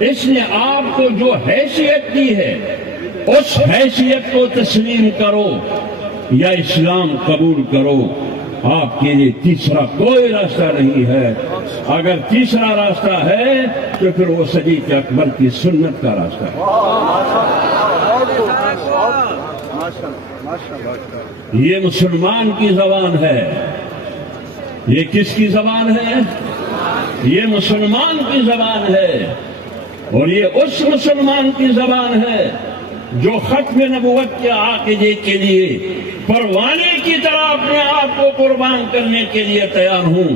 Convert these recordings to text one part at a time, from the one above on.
اس نے آپ کو جو حیثیت دی ہے اس حیثیت کو تسلیم کرو یا اسلام قبول کرو. آپ کے لیے تیسرا کوئی راستہ نہیں ہے. اگر تیسرا راستہ ہے تو پھر وہ صدیق اکبر کی سنت کا راستہ ہے. یہ مسلمان کی زبان ہے. یہ کس کی زبان ہے؟ یہ مسلمان کی زبان ہے. اور یہ اس مسلمان کی زبان ہے جو ختم نبوت کے عقیدے کے لیے پروانے کی طرح اپنے آپ کو قربان کرنے کے لیے تیار ہوں.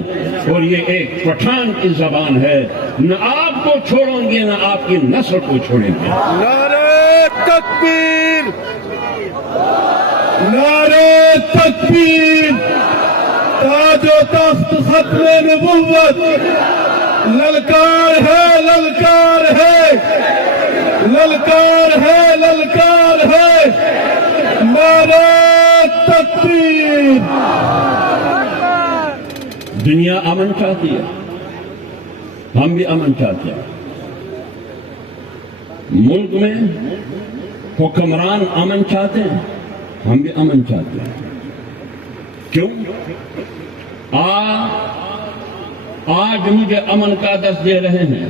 اور یہ ایک پٹھان کی زبان ہے. نہ آپ کو چھوڑیں گے نہ آپ کی نسل کو چھوڑیں گے. نعرہ تکبیر! نعرہ تکبیر! تاج و تخت ختم نبوت للکار ہے، للکار ہے، للکار ہے، للکار ہے. نعرہ تکبیر! دنیا امن چاہتی ہے، ہم بھی امن چاہتے ہیں. ملک میں حکمران امن چاہتے ہیں، ہم بھی امن چاہتے ہیں. کیوں؟ آج مجھے امن کا درس دے رہے ہیں.